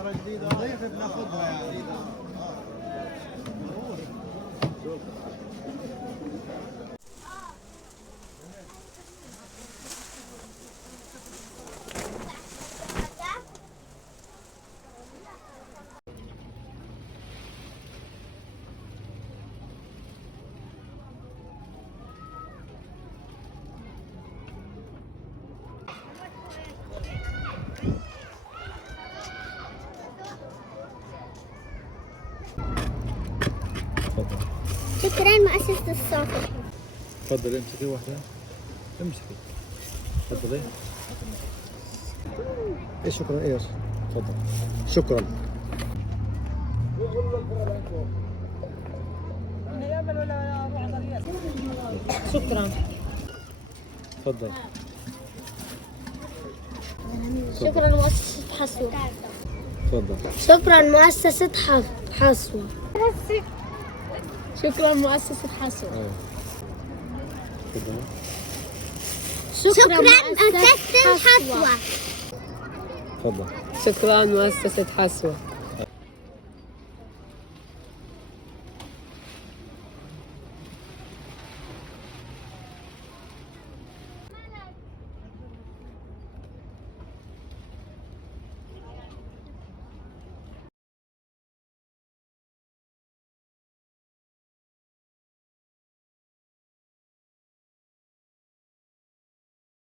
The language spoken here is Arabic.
ترى جديدة نظيفة بناخذها يعني. شكرا مؤسسة الصافي. تفضلي امسكي واحدة. امسكي. تفضلي. ايش شكرا ايش؟ تفضل. شكرا. شكرا. تفضل. شكرا مؤسسة حصوة. تفضل. شكرا مؤسسة حصوة. شكرا مؤسسة حصوة. تفضل. شكرا مؤسسة حصوة. تفضل. شكرا مؤسسة حصوة.